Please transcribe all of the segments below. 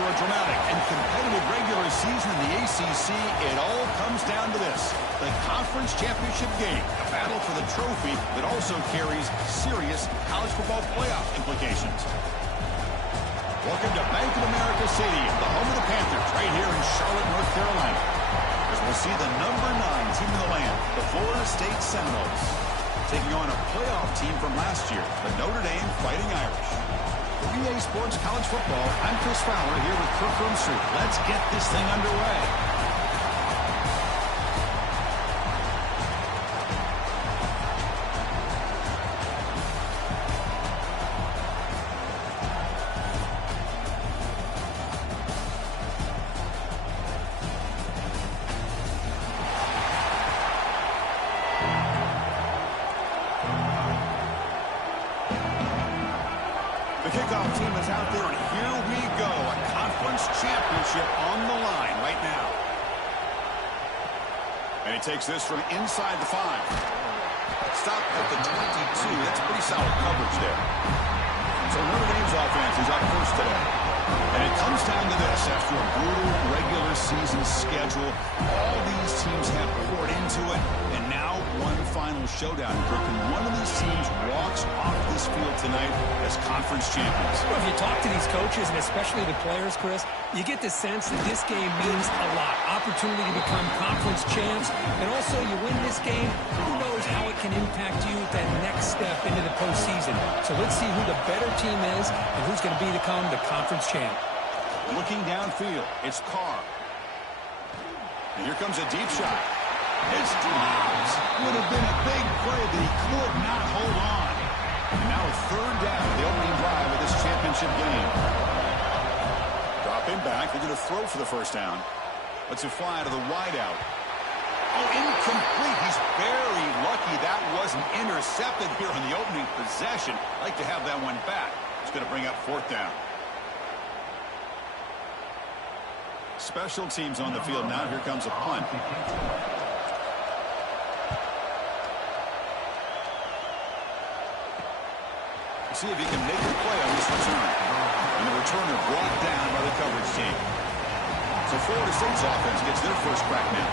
After a dramatic and competitive regular season in the ACC, it all comes down to this: the conference championship game, a battle for the trophy that also carries serious college football playoff implications. Welcome to Bank of America Stadium, the home of the Panthers, right here in Charlotte, North Carolina, as we'll see the number 9 team in the land, the Florida State Seminoles, taking on a playoff team from last year, the Notre Dame Fighting Irish. For EA Sports College Football, I'm Chris Fowler here with Kirk Roomstreet. Let's get this thing underway. The kickoff team is out there, and here we go. A conference championship on the line right now. And he takes this from inside the 5. Stop at the 22. That's pretty solid coverage there. So Notre Dame's offense is up first today. And it comes down to this. After a brutal regular season schedule, all these teams have poured into it, and now one final showdown. And one of these teams walks off this field tonight as conference champions. Well, if you talk to these coaches, and especially the players, Chris, you get the sense that this game means a lot. Opportunity to become conference champs, and also you win this game, who knows how it can impact you that next step into the postseason. So let's see who the better team is and who's going to become the conference champ. Looking downfield, it's Carr. And here comes a deep shot. It's dropped. Would have been a big play, but he could not hold on. And now a third down, the opening drive of this championship game. Drop him back. They're going to throw for the first down. Let's it fly to the wideout. Oh, incomplete. He's very lucky that wasn't intercepted here on the opening possession. Like to have that one back. It's going to bring up 4th down. Special teams on the field now. Here comes a punt. See if he can make a play on this return. And the returner brought down by the coverage team. So Florida State's offense gets their first crack now.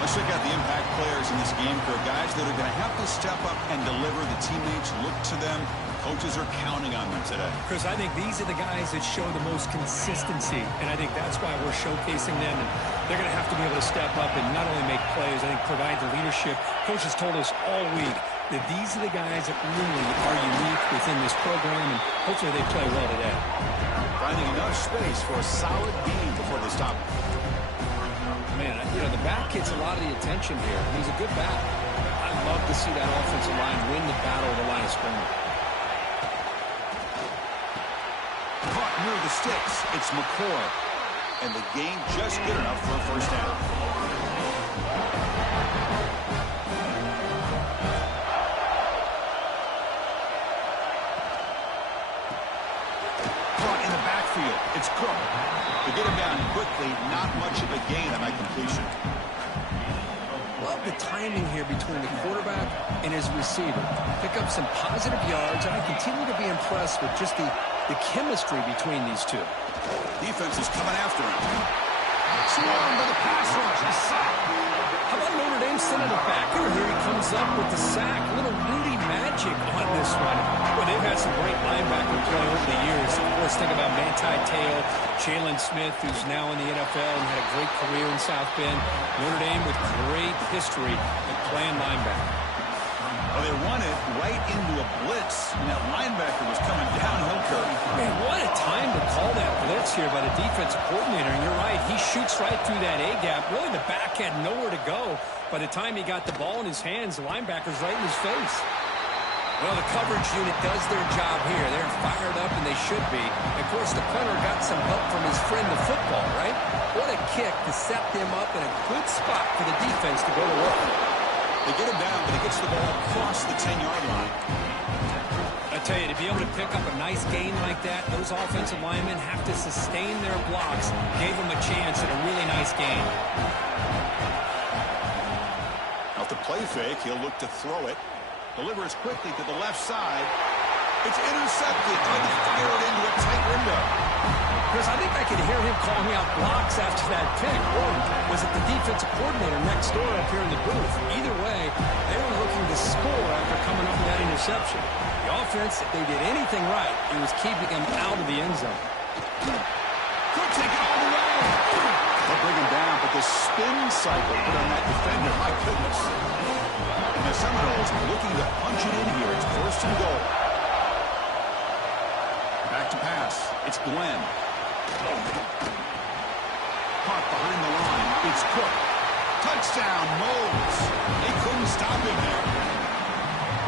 Let's check out the impact players in this game for guys that are going to have to step up and deliver. The teammates look to them. Coaches are counting on them today. Chris, I think these are the guys that show the most consistency, and I think that's why we're showcasing them. And they're going to have to be able to step up and not only make plays, I think provide the leadership. Coaches told us all week that these are the guys that really are unique within this program, and hopefully they play well today. Finding enough space for a solid gain before they stop. Man, you know, the back gets a lot of the attention here. He's a good back. I'd love to see that offensive line win the battle of the line of scrimmage. Caught near the sticks. It's McCoy. And the gain just good enough for a first down. Caught in the backfield. It's Cook. To get him down quickly, not much of a gain on that completion. Love the timing here between the quarterback and his receiver. Pick up some positive yards, and I continue to be impressed with just the chemistry between these two. Defense is coming after him. Swarmed by the pass rush. A sack. How about Notre Dame sending a backer here? He comes up with the sack. A little Rudy magic on this one. Well, they've had some great linebacker play over the years. Of course, think about Manti Te'o, Jalen Smith, who's now in the NFL and had a great career in South Bend. Notre Dame with great history at playing linebacker. Well, they run it right into a blitz, and that linebacker was coming downhill, Kirk. Man, what a time to call that blitz here by the defensive coordinator. And you're right, he shoots right through that A-gap. Really, the back had nowhere to go. By the time he got the ball in his hands, the linebacker's right in his face. Well, the coverage unit does their job here. They're fired up, and they should be. Of course, the punter got some help from his friend, the football, right? What a kick to set them up in a good spot for the defense to go to work. They get him down, but he gets the ball across the 10-yard line. I tell you, to be able to pick up a nice gain like that, those offensive linemen have to sustain their blocks. Gave them a chance at a really nice gain. Off the play fake, he'll look to throw it. Delivers quickly to the left side. It's intercepted. Trying to fire it into a tight window. Chris, I think I could hear him calling out blocks after that pick. Or was it the defensive coordinator next door up here in the booth? Either way, they were looking to score after coming up with that interception. The offense, if they did anything right, it was keeping them out of the end zone. Could take it all the way. They'll bring him down, but the spin cycle put on that defender, my goodness. And the Seminoles looking to punch it in here. It's first and goal. Back to pass. It's Glenn. Caught behind the line. It's Cook. Touchdown, Moles. They couldn't stop him there.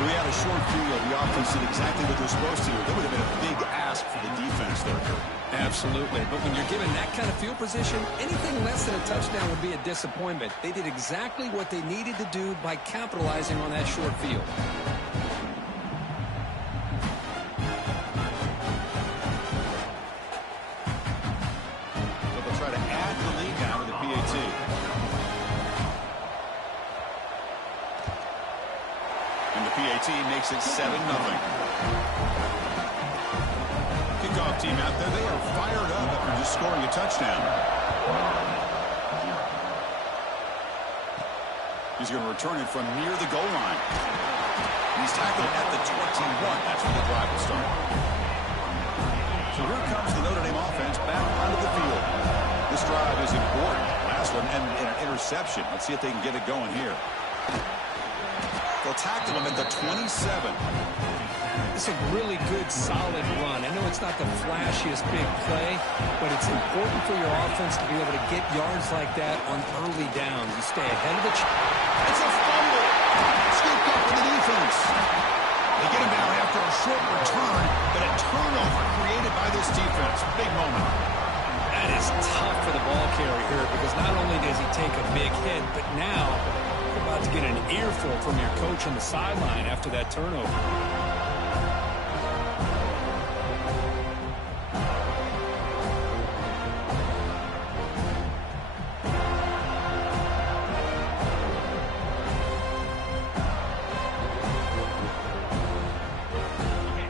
We had a short field. The offense did exactly what they're supposed to do. That would have been a big ask for the defense there, Kurt. Absolutely. But when you're given that kind of field position, anything less than a touchdown would be a disappointment. They did exactly what they needed to do by capitalizing on that short field. Makes it 7-0. Kickoff team out there. They are fired up after just scoring a touchdown. He's going to return it from near the goal line. And he's tackled at the 21. That's where the drive will start. So here comes the Notre Dame offense back onto the field. This drive is important. Last one and an interception. Let's see if they can get it going here. They'll tackle him at the 27. It's a really good, solid run. I know it's not the flashiest big play, but it's important for your offense to be able to get yards like that on early downs. You stay ahead of the... It's a fumble. Scooped up for the defense. They get him down after a short return, but a turnover created by this defense. Big moment. That is tough for the ball carrier here because not only does he take a big hit, but now... about to get an earful from your coach on the sideline after that turnover.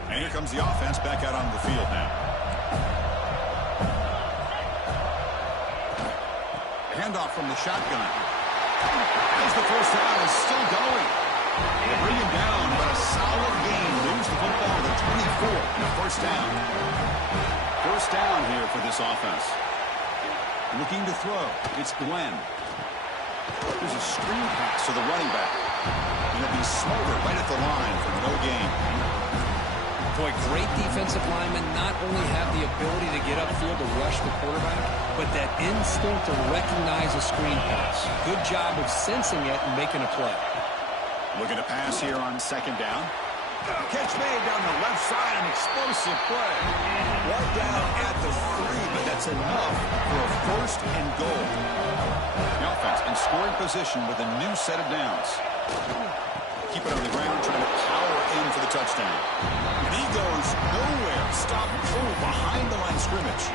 And here comes the offense back out onto the field now. Handoff from the shotgun. As the first down is still going. They bring him down, but a solid gain. Moves the football to the 24 and a first down. First down here for this offense. Looking to throw. It's Glenn. There's a screen pass to the running back. And it'll be Smoker right at the line for no gain. Boy, great defensive linemen not only have the ability to get upfield to rush the quarterback, but that instinct to recognize a screen pass. Good job of sensing it and making a play. Looking to pass here on second down. Catch made down the left side, an explosive play. Right down at the 3, but that's enough for a first and goal. The offense in scoring position with a new set of downs. Keep it on the ground, trying to power in for the touchdown. And he goes nowhere. Stop full behind the line of scrimmage.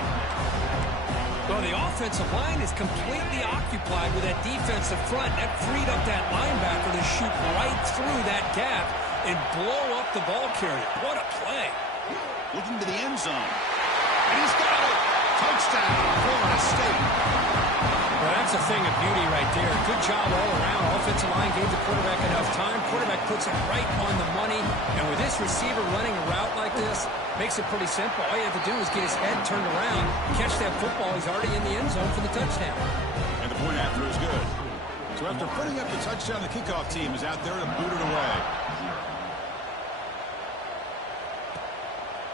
Well, the offensive line is completely occupied with that defensive front. That freed up that linebacker to shoot right through that gap and blow up the ball carrier. What a play. Looking to the end zone. And he's got it. Touchdown, Florida State. Well, that's a thing of beauty right there. Good job all around. Offensive line gave the quarterback enough time. Quarterback puts it right on the money. And with this receiver running a route like this, makes it pretty simple. All you have to do is get his head turned around, catch that football. He's already in the end zone for the touchdown. And the point after is good. So after putting up the touchdown, the kickoff team is out there to boot it away.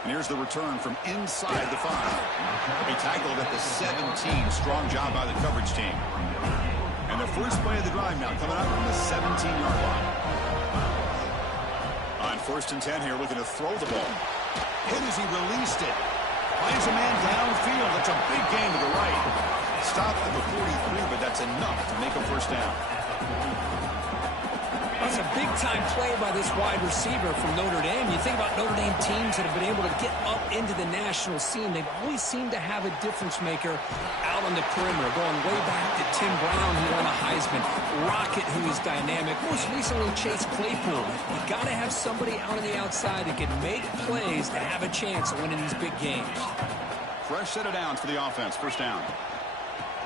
And here's the return from inside the 5. He tackled at the 17. Strong job by the coverage team. And the first play of the drive now coming out from the 17-yard line. On first and 10 here, looking to throw the ball. Hit as he released it. Finds a man downfield. That's a big gain to the right. Stop at the 43, but that's enough to make a first down. That's a big-time play by this wide receiver from Notre Dame. You think about Notre Dame teams that have been able to get up into the national scene. They've always seemed to have a difference maker out on the perimeter, going way back to Tim Brown, who won a Heisman, Rocket, who is dynamic, most recently Chase Claypool. You've got to have somebody out on the outside that can make plays to have a chance of winning these big games. fresh set of downs for the offense. First down.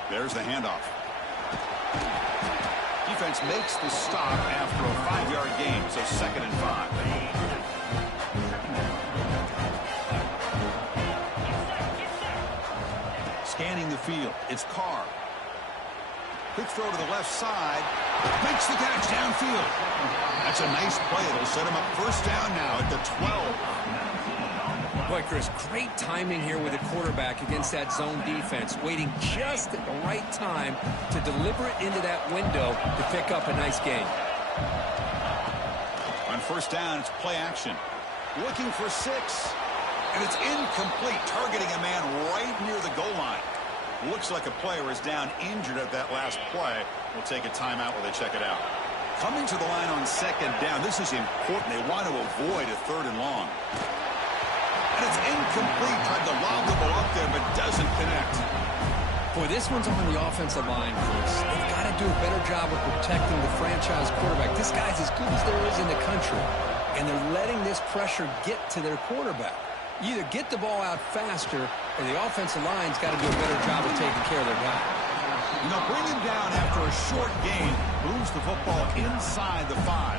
There's the handoff. Defense makes the stop after a 5-yard gain, so 2nd and 5. Scanning the field, it's Carr. Quick throw to the left side. Makes the catch downfield. That's a nice play. It'll set him up first down now at the 12. Boy, Chris, great timing here with the quarterback against that zone defense, waiting just at the right time to deliver it into that window to pick up a nice gain. On first down, it's play action. Looking for 6. And it's incomplete, targeting a man right near the goal line. Looks like a player is down injured at that last play. We'll take a timeout while they check it out. Coming to the line on 2nd down, this is important. They want to avoid a 3rd and long. And it's incomplete. Tried to lob the ball up there, but doesn't connect. Boy, this one's on the offensive line, Chris. They've got to do a better job of protecting the franchise quarterback. This guy's as good as there is in the country, and they're letting this pressure get to their quarterback. You either get the ball out faster, or the offensive line's got to do a better job of taking care of their guy. And they'll bring him down after a short gain. Moves the football inside the 5.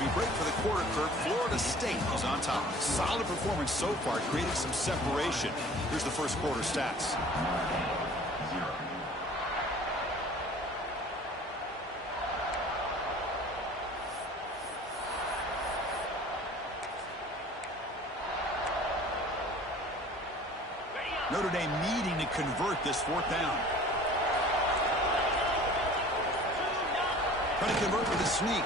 We break for the quarter, Kirk. Florida State is on top. Solid performance so far, creating some separation. Here's the first quarter stats. Notre Dame needing to convert this 4th down. Trying to convert with a sneak.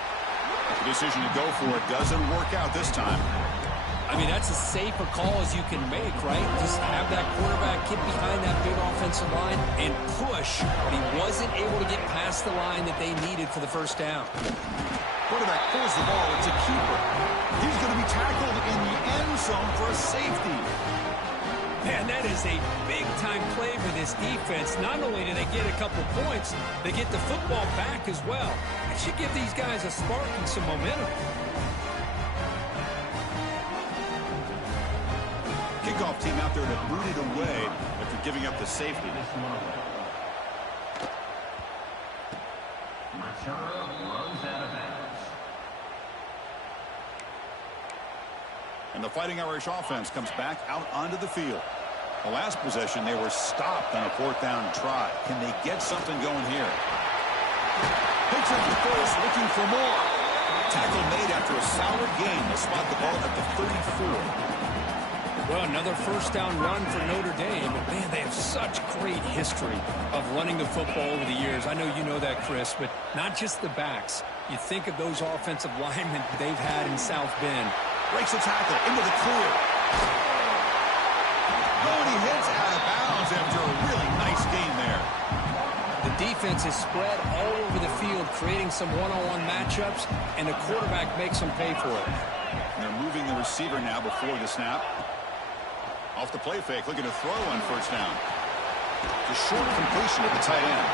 The decision to go for it doesn't work out this time. I mean, that's as safe a call as you can make, right? Just have that quarterback get behind that big offensive line and push, but he wasn't able to get past the line that they needed for the first down. Quarterback pulls the ball. It's a keeper. He's going to be tackled in the end zone for a safety. Man, that is a big-time play for this defense. Not only do they get a couple points, they get the football back as well. It should give these guys a spark and some momentum. Kickoff team out there to boot it away after giving up the safety. And the Fighting Irish offense comes back out onto the field. The last possession, they were stopped on a 4th down try. Can they get something going here? Picks up the first, looking for more. Tackle made after a solid gain. They'll spot the ball at the 34. Well, another first down run for Notre Dame. But, man, they have such great history of running the football over the years. I know you know that, Chris, but not just the backs. You think of those offensive linemen they've had in South Bend. Breaks the tackle into the clear. Oh, and he hits out of bounds after a really nice gain there. The defense is spread all over the field, creating some one-on-one matchups, and the quarterback makes them pay for it. And they're moving the receiver now before the snap. Off the play fake, looking to throw on first down. The short completion at the tight end.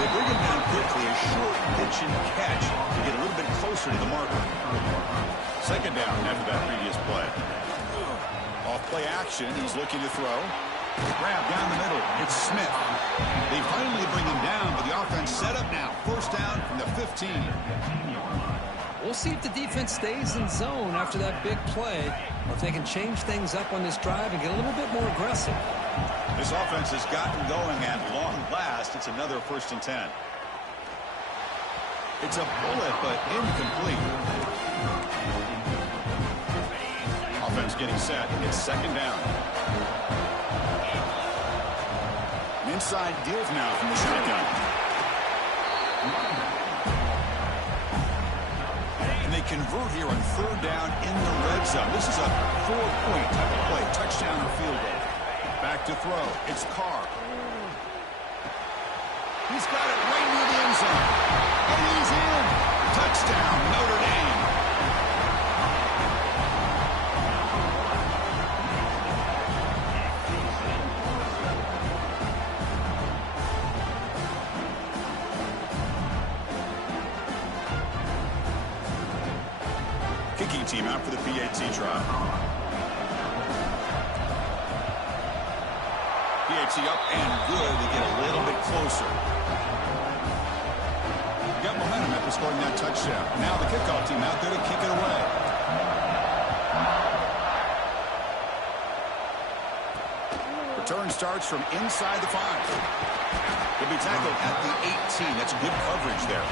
They bring him down quickly, a short pitch and catch to get a little bit closer to the marker. Second down after that previous play. Off play action, he's looking to throw. Grab down the middle, it's Smith. They finally bring him down, but the offense set up now. First down from the 15. We'll see if the defense stays in zone after that big play, or if they can change things up on this drive and get a little bit more aggressive. This offense has gotten going at long last. It's another 1st and 10. It's a bullet, but incomplete. Offense getting set. It's 2nd down. Inside deals now from the shotgun. And they convert here on 3rd down in the red zone. This is a 4-point type of play. Touchdown or field goal. Back to throw. It's Carr. He's got it right near the end zone. And he's in. Touchdown, Notre Dame. team out for the PAT try. PAT up and good to get a little bit closer. Got momentum after scoring that touchdown. Now the kickoff team out there to kick it away. Return starts from inside the 5. He'll be tackled at the 18. That's good coverage there.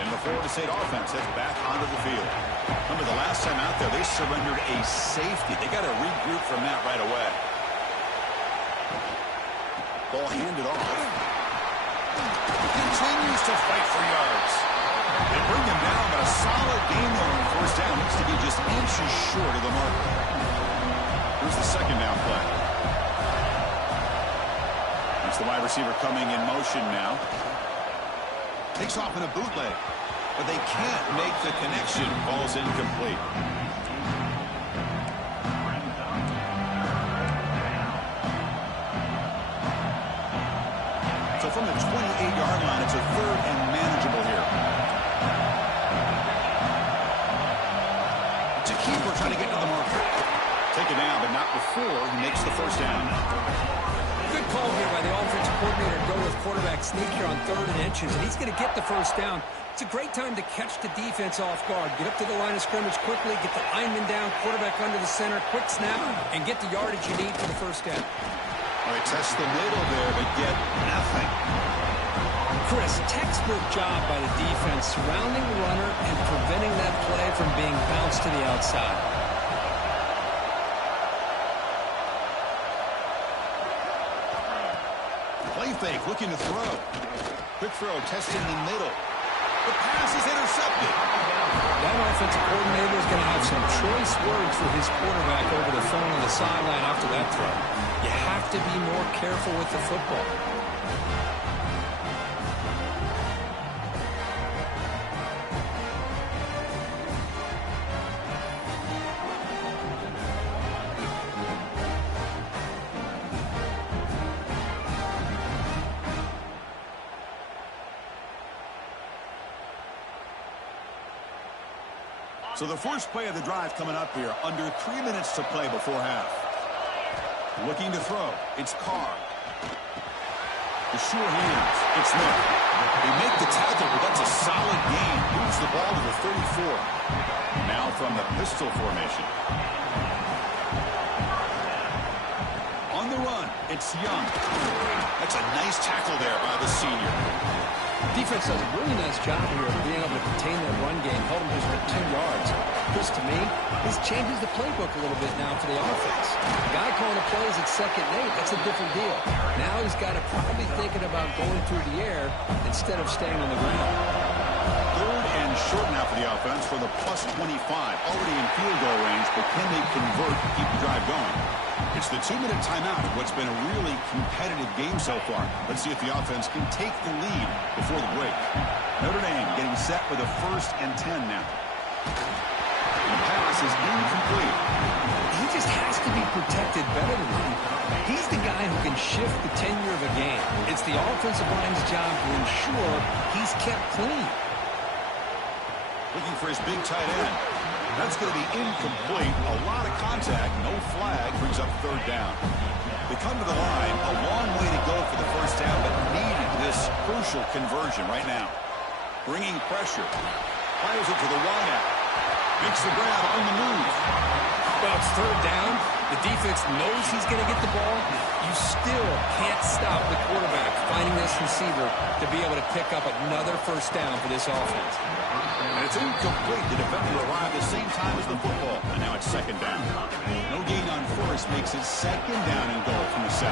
And the Florida State offense heads back onto the field. Remember, the last time out there, they surrendered a safety. They got to regroup from that right away. Ball handed off. Continues to fight for yards. They bring him down, but a solid game there on first down. Needs to be just inches short of the marker. Here's the second down play. It's the wide receiver coming in motion now. Takes off in a bootleg, but they can't make the connection. Ball's incomplete. So from the 28-yard line, it's a third and manageable here. It's a keeper trying to get to the marker. Take it down, but not before he makes the first down. Good call here by the offensive coordinator to go with quarterback sneak here on 3rd and inches, and he's going to get the first down. It's a great time to catch the defense off guard. Get up to the line of scrimmage quickly, get the lineman down, quarterback under the center, quick snap, and get the yardage you need for the first down. Well, they test the middle there, but get nothing. Chris, textbook job by the defense, surrounding the runner and preventing that play from being bounced to the outside. Play fake, looking to throw. Quick throw, testing the middle. The pass is intercepted. That offensive coordinator is going to have some choice words for his quarterback over the phone on the sideline after that throw. You have to be more careful with the football. So the first play of the drive coming up here, under 3 minutes to play before half. Looking to throw, it's Carr. The sure hands, it's Smith. They make the tackle, but that's a solid gain. Moves the ball to the 34. Now from the pistol formation. On the run, it's Young. That's a nice tackle there by the senior. Defense does a really nice job here of being able to contain that run game, held him just for 2 yards. Chris, to me, this changes the playbook a little bit now for the offense. The guy calling the plays at 2nd and 8, that's a different deal. Now he's got to probably thinking about going through the air instead of staying on the ground. 3rd and short now for the offense for the +25. Already in field goal range, but can they convert, keep the drive going? It's the 2-minute timeout of what's been a really competitive game so far. Let's see if the offense can take the lead before the break. Notre Dame getting set for the 1st and 10 now. The pass is incomplete. He just has to be protected better than that. He's the guy who can shift the tenure of a game. It's the offensive line's job to ensure he's kept clean. Looking for his big tight end. That's going to be incomplete. A lot of contact. No flag. Brings up 3rd down. They come to the line. A long way to go for the first down, but needed this crucial conversion right now. Bringing pressure. Fires it to the wideout. Makes the grab on the move. Well, it's 3rd down. The defense knows he's going to get the ball. You still can't stop the quarterback finding this receiver to be able to pick up another first down for this offense. And it's incomplete. The defender arrived at the same time as the football. And now it's 2nd down. No gain on first makes it 2nd down and goal from the 7.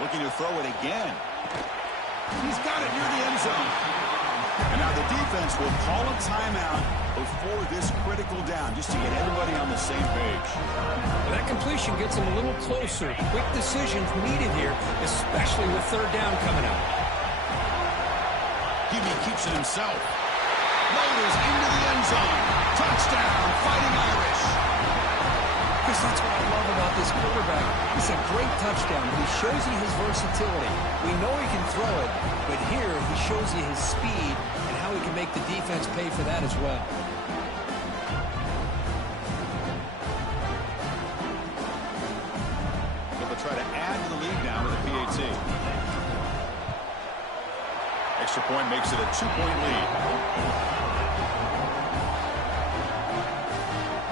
Looking to throw it again. He's got it near the end zone. And now the defense will call a timeout before this critical down, just to get everybody on the same page. Well, that completion gets them a little closer. Quick decisions needed here, especially with 3rd down coming up. Gibby keeps it himself. Loaders into the end zone. Touchdown, Fighting Irish. Because that's what I love about this quarterback. It's a great touchdown, but he shows you his versatility. We know he can throw it, but here he shows you his speed and how he can make the defense pay for that as well. They'll try to add to the lead now with a PAT. Extra point makes it a 2-point lead.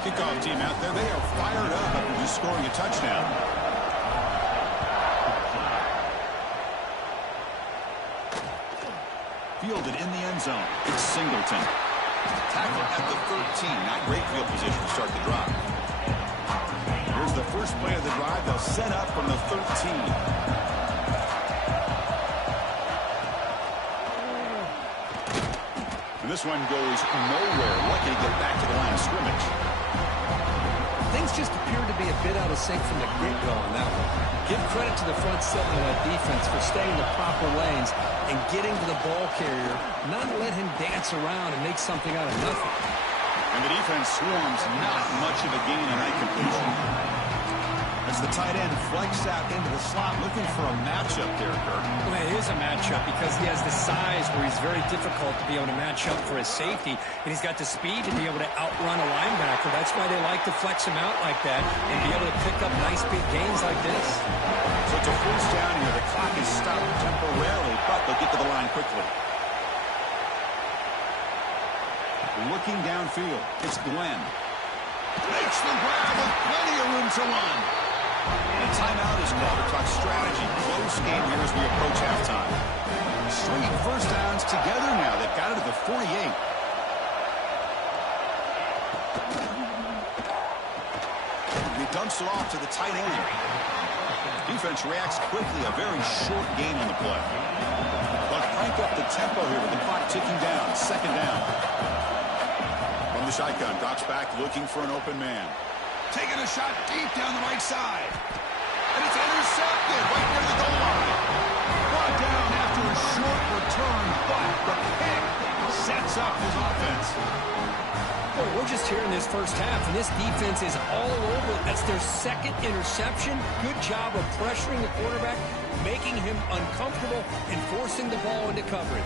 Kickoff team out there. They are fired up after just scoring a touchdown. Fielded in the end zone. It's Singleton. Tackled at the 13. Not great field position to start the drive. Here's the first play of the drive. They'll set up from the 13. And this one goes nowhere. Lucky to get back to the line of scrimmage. Things just appeared to be a bit out of sync from the get-go on that one. Give credit to the front seven of that defense for staying in the proper lanes and getting to the ball carrier, not let him dance around and make something out of nothing. And the defense swarms not much of a gain on that completion. As the tight end flexed out into the slot, looking for a matchup there, Kirk. Well, it is a matchup because he has the size where he's very difficult to be able to match up for his safety, and he's got the speed to be able to outrun a linebacker. That's why they like to flex him out like that and be able to pick up nice big gains like this. So it's a first down here. The clock is stopped temporarily, but they'll get to the line quickly. Looking downfield, it's Glenn. Makes the grab with plenty of room to run. And timeout is called to talk strategy. Close game here as we approach halftime. Stringing first downs together now. They've got it at the 48. He dumps it off to the tight end. Defense reacts quickly. A very short gain on the play. They'll crank up the tempo here with the clock ticking down. Second down. From the shotgun, drops back looking for an open man. Taking a shot deep down the right side. And it's intercepted right near the goal line. Brought down after a short return, but the pick sets up his offense. Well, we're just here in this first half, and this defense is all over. That's their second interception. Good job of pressuring the quarterback, making him uncomfortable, and forcing the ball into coverage.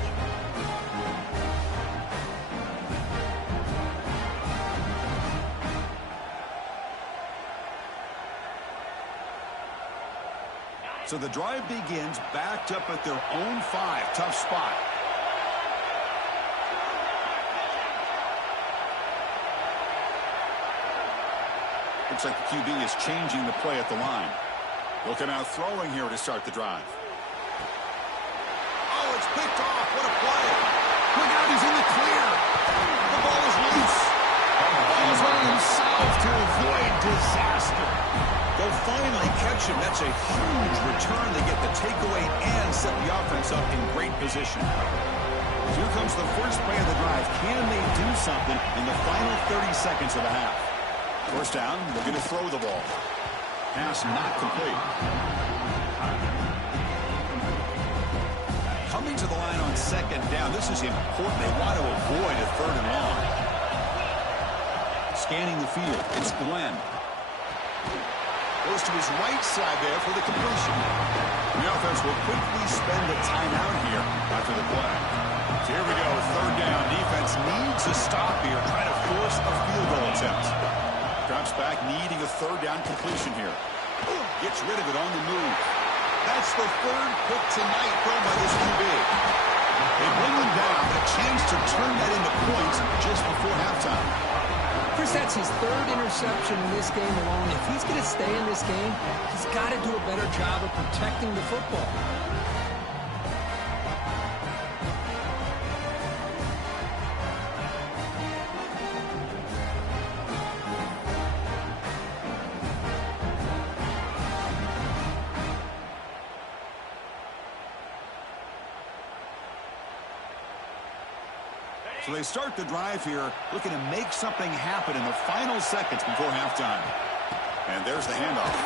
So the drive begins backed up at their own 5. Tough spot. Looks like the QB is changing the play at the line. Looking out throwing here to start the drive. Oh, it's picked off. What a play. Look out, he's in the clear. The ball is loose. He's on himself to avoid disaster. They'll finally catch him. That's a huge return. They get the takeaway and set the offense up in great position. Here comes the first play of the drive. Can they do something in the final 30 seconds of the half? First down, they're going to throw the ball. Pass not complete. Coming to the line on second down. This is important. They want to avoid a third and long. Scanning the field. It's Glenn. Goes to his right side there for the completion. The offense will quickly spend a timeout here after the play. So here we go, third down. Defense needs a stop here, trying to force a field goal attempt. Drops back, needing a third down completion here. Gets rid of it on the move. That's the third pick tonight thrown by this QB. They bring him down, a chance to turn that into points just before halftime. Chris, that's his third interception in this game alone. If he's going to stay in this game, he's got to do a better job of protecting the football. So they start the drive here, looking to make something happen in the final seconds before halftime. And there's the handoff.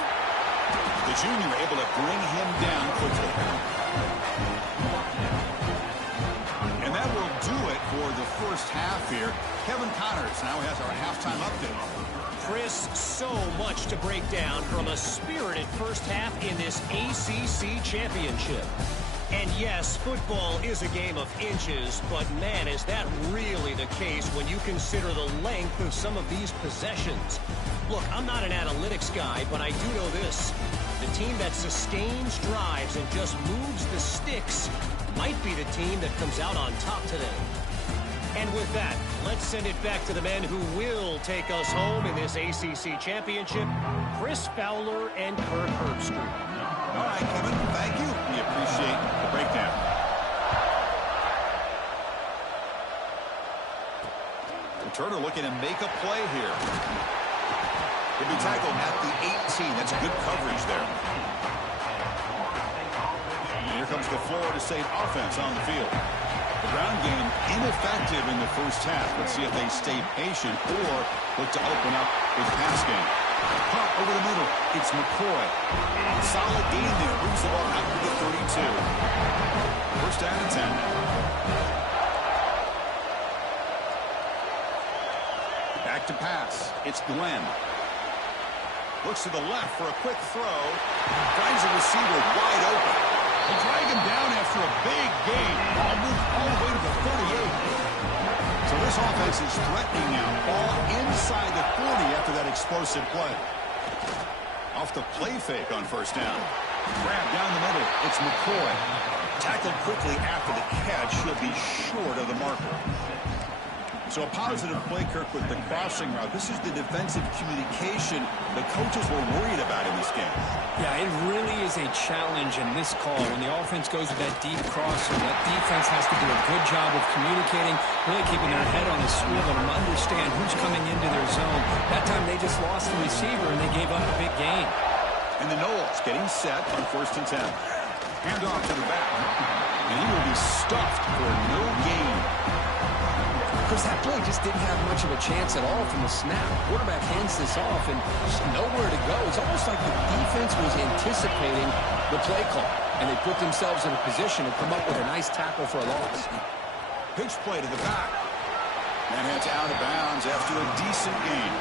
The junior able to bring him down quickly. And that will do it for the first half here. Kevin Connors now has our halftime update. Chris, so much to break down from a spirited first half in this ACC championship. And yes, football is a game of inches, but man, is that really the case when you consider the length of some of these possessions. Look, I'm not an analytics guy, but I do know this. The team that sustains drives and just moves the sticks might be the team that comes out on top today. And with that, let's send it back to the men who will take us home in this ACC championship, Chris Fowler and Kirk Herbstreit. All right, Kevin, thank you. We appreciate the breakdown. Turner looking to make a play here. He'll be tackled at the 18. That's good coverage there. And here comes the Florida State offense on the field. The ground game ineffective in the first half. Let's see if they stay patient or look to open up with the pass game. Pop over the middle. It's McCoy. Solid gain there. Moves the ball out to the 32. First down and 10. Back to pass. It's Glenn. Looks to the left for a quick throw. Finds a receiver wide open. They drag him down after a big gain. Ball moved all the way to the 38. So this offense is threatening now. Ball inside the 40 after that explosive play. Off the play fake on first down. Grab down the middle. It's McCoy. Tackled quickly after the catch. He'll be short of the marker. So a positive play, Kirk, with the crossing route. This is the defensive communication the coaches were worried about in this game. Yeah, it really is a challenge in this call. When the offense goes with that deep crosser, that defense has to do a good job of communicating, really keeping their head on the swivel and understand who's coming into their zone. That time they just lost the receiver and they gave up a big gain. And the Noles getting set on first and 10. Hand off to the back. And he will be stuffed for no gain. Because that play just didn't have much of a chance at all from the snap. Quarterback hands this off and just nowhere to go. It's almost like the defense was anticipating the play call, and they put themselves in a position to come up with a nice tackle for a loss. Pitch play to the back. And heads out of bounds after a decent gain.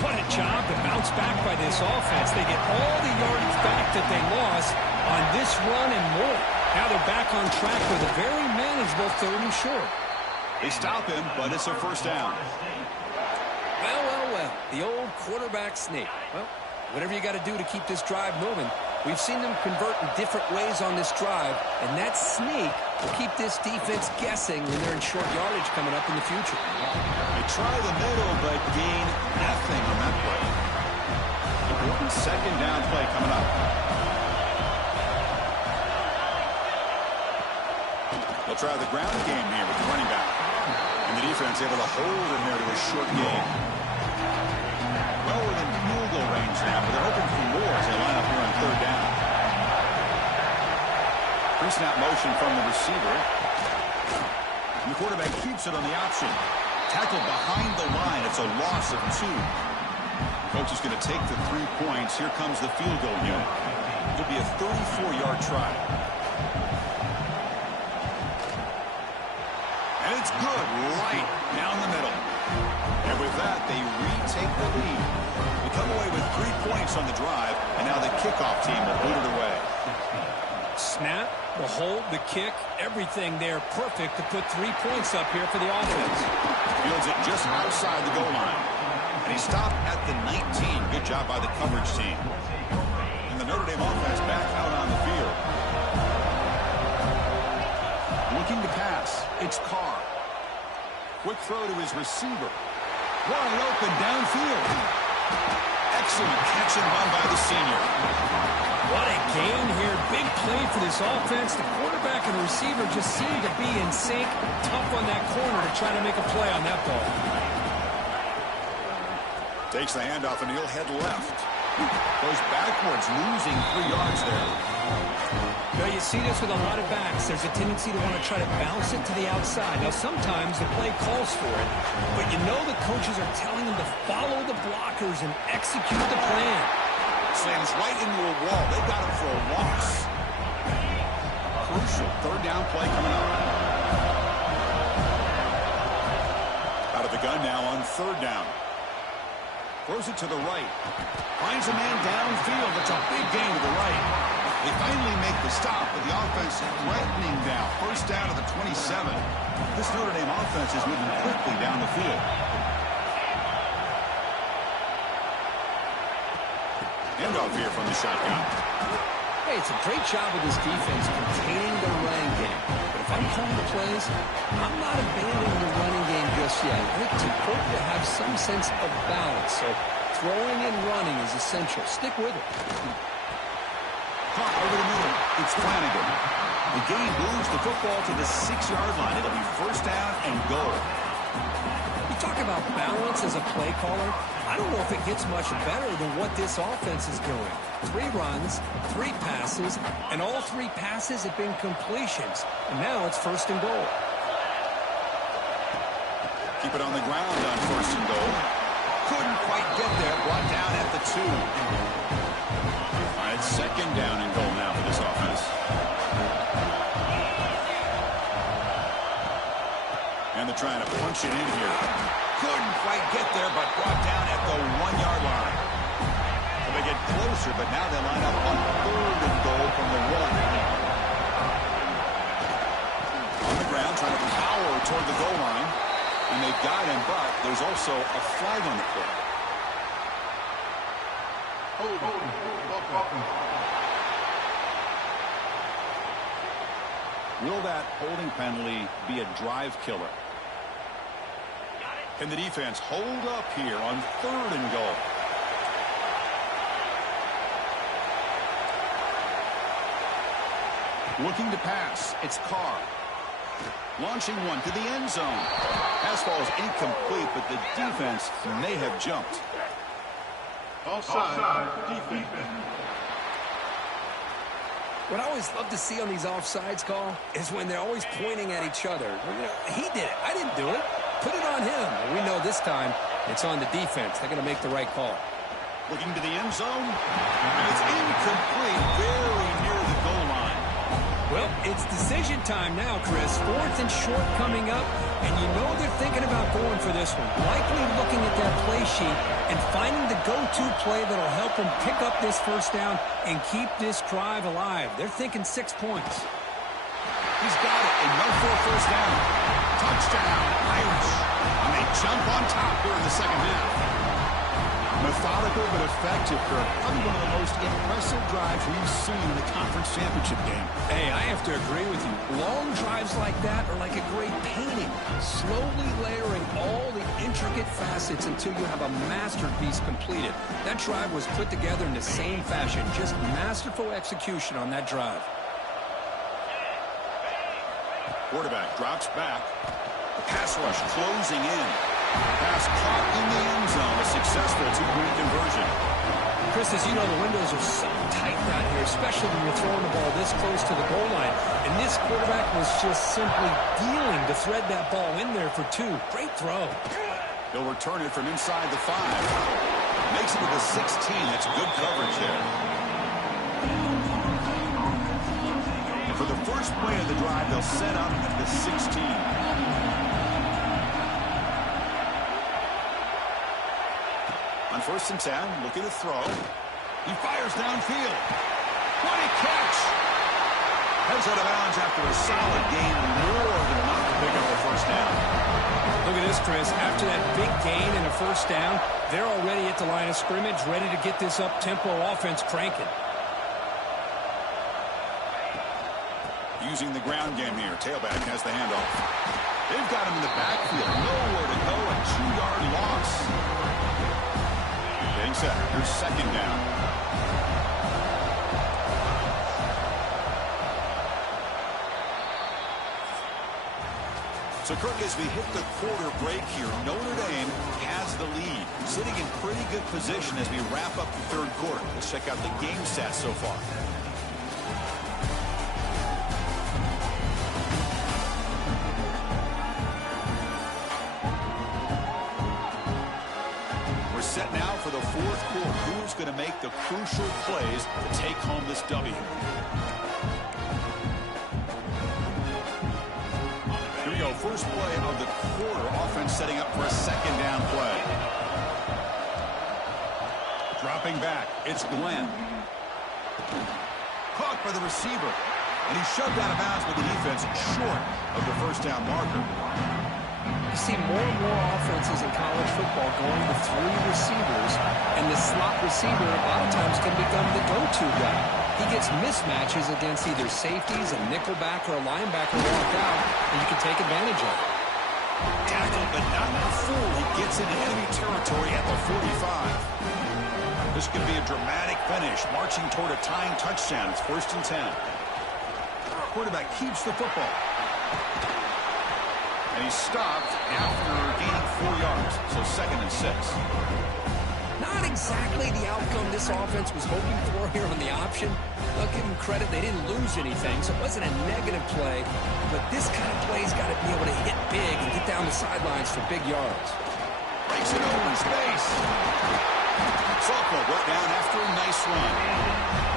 What a job to bounce back by this offense. They get all the yardage back that they lost on this run and more. Now they're back on track with a very manageable 3rd and short. They stop him, but it's a first down. Well. The old quarterback sneak. Well, whatever you got to do to keep this drive moving. We've seen them convert in different ways on this drive, and that sneak will keep this defense guessing when they're in short yardage coming up in the future. They try the middle, but gain nothing on that play. Important second down play coming up. They'll try the ground game here with the running back. And the defense able to hold him there to a short gain. Well within field goal range now, but they're hoping for more as they line up here on 3rd down. Pre-snap motion from the receiver. And the quarterback keeps it on the option. Tackled behind the line. It's a loss of 2. Coach is going to take the 3 points. Here comes the field goal unit. It'll be a 34-yard try. And it's good right down the middle. And with that, they retake the lead. They come away with 3 points on the drive, and now the kickoff team will boot it away. Snap, the hold, the kick, everything there perfect to put 3 points up here for the offense. Fields it just outside the goal line. And he stopped at the 19. Good job by the coverage team. And the Notre Dame offense back out on the field. Looking to pass. It's Carr. Quick throw to his receiver. Wide open downfield. Excellent catch and run by the senior. What a gain here. Big play for this offense. The quarterback and the receiver just seem to be in sync. Tough on that corner to try to make a play on that ball. Takes the handoff and he'll head left. Goes backwards, losing 3 yards there. Now you see this with a lot of backs. There's a tendency to want to try to bounce it to the outside. Now sometimes the play calls for it, but you know the coaches are telling them to follow the blockers and execute the plan. Slams right into a wall. They got him for a loss. Crucial 3rd down play coming up. Out of the gun now on 3rd down. Throws it to the right. Finds a man downfield. It's a big gain to the right. They finally make the stop, but the offense threatening down. First down to the 27. This Notre Dame offense is moving quickly down the field. Handoff here from the shotgun. Hey, it's a great job of this defense containing the running game. But if I'm calling the plays, I'm not abandoning the running game just yet. I think it's important to have some sense of balance. So throwing and running is essential. Stick with it. Caught over the middle. It's Flanagan. The game moves the football to the 6-yard line. It'll be first down and goal. You talk about balance as a play caller. I don't know if it gets much better than what this offense is doing. 3 runs, 3 passes, and all 3 passes have been completions. And now it's first and goal. Keep it on the ground on first and goal. Couldn't quite get there. Brought down at the 2. All right, second down and goal now for this offense. And they're trying to punch it in here. Couldn't quite get there, but brought down at the 1-yard line. So they get closer, but now they line up on third and goal from the 1. On the ground, trying to power toward the goal line. And they've got him, but there's also a flag on the play. Will that holding penalty be a drive killer? Can the defense hold up here on third and goal? Looking to pass. It's Carr. Launching one to the end zone. Pass ball is incomplete, but the defense may have jumped. Offside defense. What I always love to see on these offsides call is when they're always pointing at each other. Well, you know, he did it. I didn't do it. Put it on him. Well, we know this time it's on the defense. They're going to make the right call. Looking to the end zone. And it's incomplete. Very near the goal line. Well, it's decision time now, Chris. 4th and short coming up, and you know they're thinking about going for this one. Likely looking at their play sheet and finding the go-to play that'll help them pick up this first down and keep this drive alive. They're thinking 6 points. He's got it, and no for a first down. Touchdown, Irish. And they jump on top here in the second half. Methodical but effective for probably one of the most impressive drives we've seen in the conference championship game. Hey, I have to agree with you. Long drives like that are like a great painting. Slowly layering all the intricate facets until you have a masterpiece completed. That drive was put together in the same fashion. Just masterful execution on that drive. Quarterback drops back. The pass rush closing in. Pass caught in the end zone. A successful 2-point conversion. Chris, as you know, the windows are so tight down here, especially when you're throwing the ball this close to the goal line. And this quarterback was just simply dealing to thread that ball in there for 2. Great throw. He'll return it from inside the 5. Makes it to the 16. That's good coverage there. And for the first play of the drive, they'll set up at the 16. On 1st and 10, looking to throw. He fires downfield. What a catch! Heads out of bounds after a solid gain, more than enough to pick up the first down. Look at this, Chris. After that big gain and a first down, they're already at the line of scrimmage, ready to get this up-tempo offense cranking. Using the ground game here. Tailback has the handoff. They've got him in the backfield. Nowhere to go. A 2-yard loss. Getting set. Here's second down. So, Kirk, as we hit the quarter break here, Notre Dame has the lead. Sitting in pretty good position as we wrap up the third quarter. Let's check out the game stats so far. We're set now for the fourth quarter. Who's going to make the crucial plays to take home this W? Here we go. First play of the quarter. Offense setting up for a second down play. Dropping back, it's Glenn. Caught by the receiver. And he's shoved out of bounds with the defense short of the first down marker. You see more and more offenses in college football going with 3 receivers, and the slot receiver a lot of times can become the go-to guy. He gets mismatches against either safeties, a nickelback, or a linebacker walked out, and you can take advantage of it. Tackled, but not before he gets into enemy territory at the 45. This could be a dramatic finish, marching toward a tying touchdown. It's 1st and 10. Quarterback keeps the football. And he's stopped after gaining 4 yards, so 2nd and 6. Not exactly the outcome this offense was hoping for here on the option. I'll give them credit, they didn't lose anything, so it wasn't a negative play. But this kind of play's got to be able to hit big and get down the sidelines for big yards. Breaks it open space. Softball brought down after a nice run.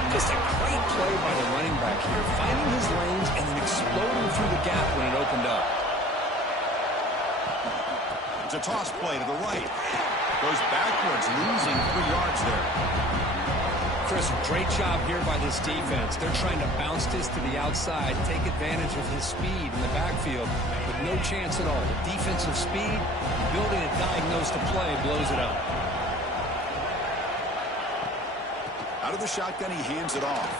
Just a great play by the running back here, finding his lanes and then exploding through the gap when it opened up. It's a toss play to the right. Goes backwards, losing 3 yards there. Chris, great job here by this defense. They're trying to bounce this to the outside, take advantage of his speed in the backfield, but no chance at all. The defensive speed, ability to diagnose the play, blows it up. Out of the shotgun, he hands it off.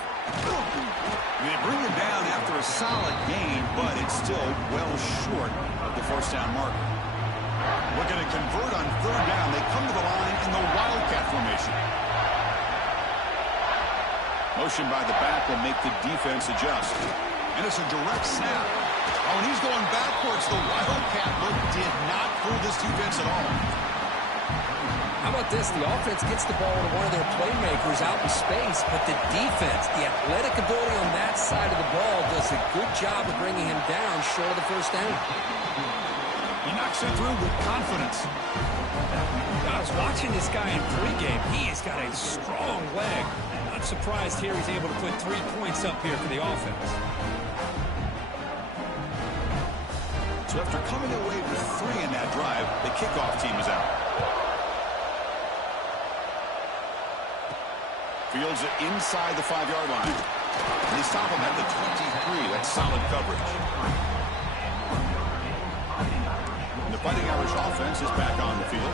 They bring him down after a solid gain, but it's still well short of the 1st down marker. We're going to convert on 3rd down. They come to the line in the Wildcat formation. Motion by the back will make the defense adjust. And it's a direct snap. Oh, and he's going backwards. The Wildcat look did not fool this defense at all. How about this? The offense gets the ball to one of their playmakers out in space, but the defense, the athletic ability on that side of the ball does a good job of bringing him down short of the 1st down. He knocks it through with confidence. I was watching this guy in pregame. He has got a strong leg. Not surprised here he's able to put 3 points up here for the offense. So after coming away with 3 in that drive, the kickoff team is out. Fields it inside the 5-yard line. And they stop him at the 23. That's solid coverage. And the Fighting Irish offense is back on the field.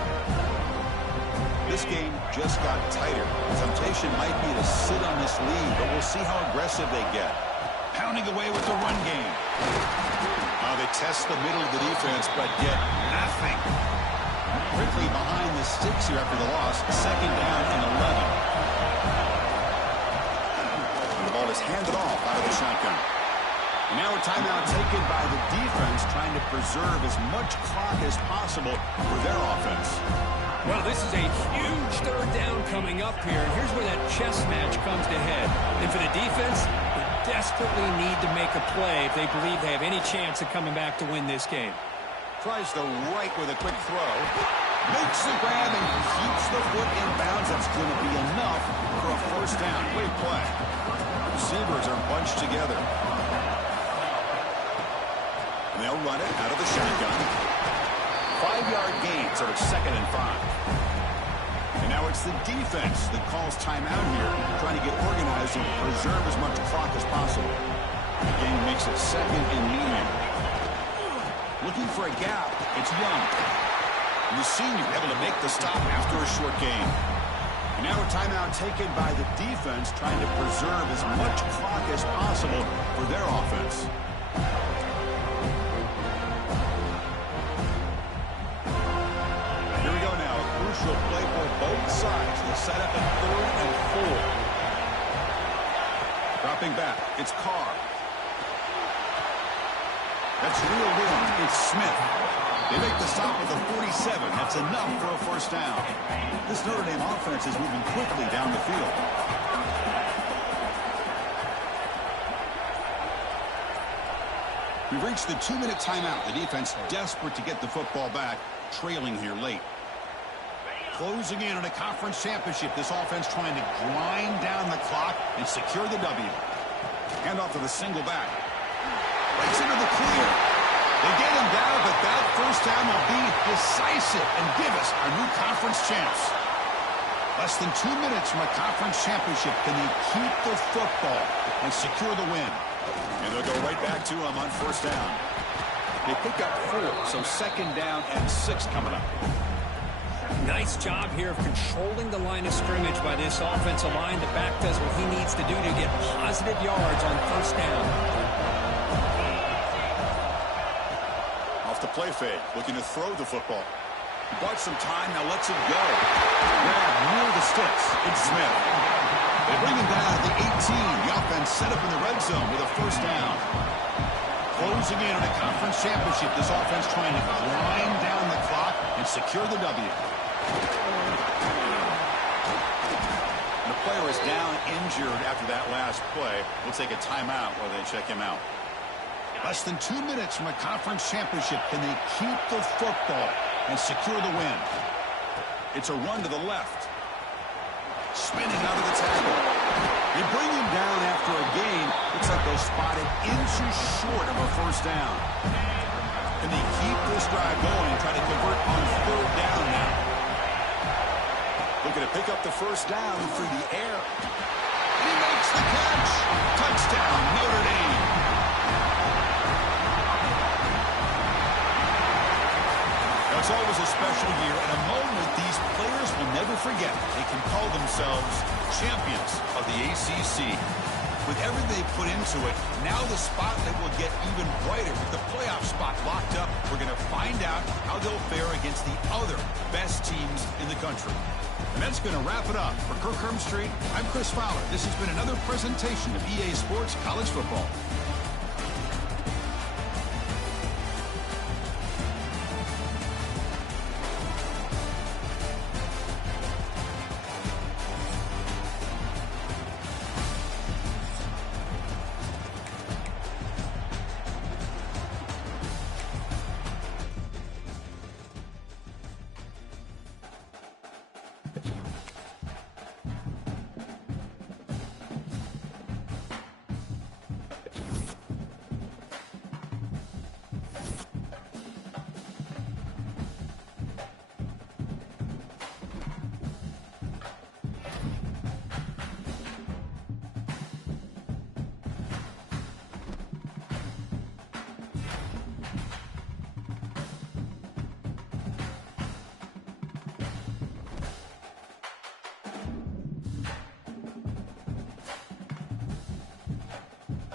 This game just got tighter. The temptation might be to sit on this lead, but we'll see how aggressive they get. Pounding away with the run game. They test the middle of the defense, but get nothing. Quickly behind the sticks here after the loss. 2nd down and 11. Ball is handed off out of the shotgun. And now a timeout taken by the defense, trying to preserve as much clock as possible for their offense. Well, this is a huge 3rd down coming up here, and here's where that chess match comes to head. And for the defense, they desperately need to make a play if they believe they have any chance of coming back to win this game. Tries the right with a quick throw. Makes the grab and keeps the foot in bounds. That's going to be enough for a 1st down. Great play. Receivers are bunched together. And they'll run it out of the shotgun. 5-yard gain, so it's 2nd and 5. And now it's the defense that calls timeout here, trying to get organized and preserve as much clock as possible. The game makes it 2nd and medium. Looking for a gap, it's Young. And the senior able to make the stop after a short gain. And now a timeout taken by the defense, trying to preserve as much clock as possible for their offense. Here we go now. A crucial play for both sides. They'll set up at 3rd and 4. Dropping back, it's Carr. That's reeled in. It's Smith. They make the stop at the 47. That's enough for a 1st down. This Notre Dame offense is moving quickly down the field. We've reached the 2-minute timeout. The defense desperate to get the football back, trailing here late. Closing in on a conference championship, this offense trying to grind down the clock and secure the W. Hand off to the single back. Breaks into the clear. They get him down, but that 1st down will be decisive and give us our new conference champs. Less than 2 minutes from a conference championship. Can they keep the football and secure the win? And they'll go right back to him on first down. They pick up 4, so second down and 6 coming up. Nice job here of controlling the line of scrimmage by this offensive line. The back does what he needs to do to get positive yards on first down. Off the play fake, looking to throw the football. He bought some time, now lets it go. Grab near the sticks. It's Smith. They bring him down at the 18. The offense set up in the red zone with a first down. Closing in on a conference championship, this offense trying to grind down the clock and secure the W. And the player is down injured after that last play. We'll take a timeout while they check him out. Less than 2 minutes from a conference championship. Can they keep the football and secure the win? It's a run to the left. Spinning out of the tackle. They bring him down after a gain. Looks like they'll spot it inches short of a first down. Can they keep this drive going and try to convert on third down now? Looking to pick up the first down through the air. And he makes the catch. Touchdown, Notre Dame. Now, it's always a special year and a moment these players will never forget. They can call themselves champions of the ACC. With everything they put into it, now the spotlight will get even brighter. With the playoff spot locked up, we're going to find out how they'll fare against the other best teams in the country. And that's going to wrap it up. For Kirk Street, I'm Chris Fowler. This has been another presentation of EA Sports College Football.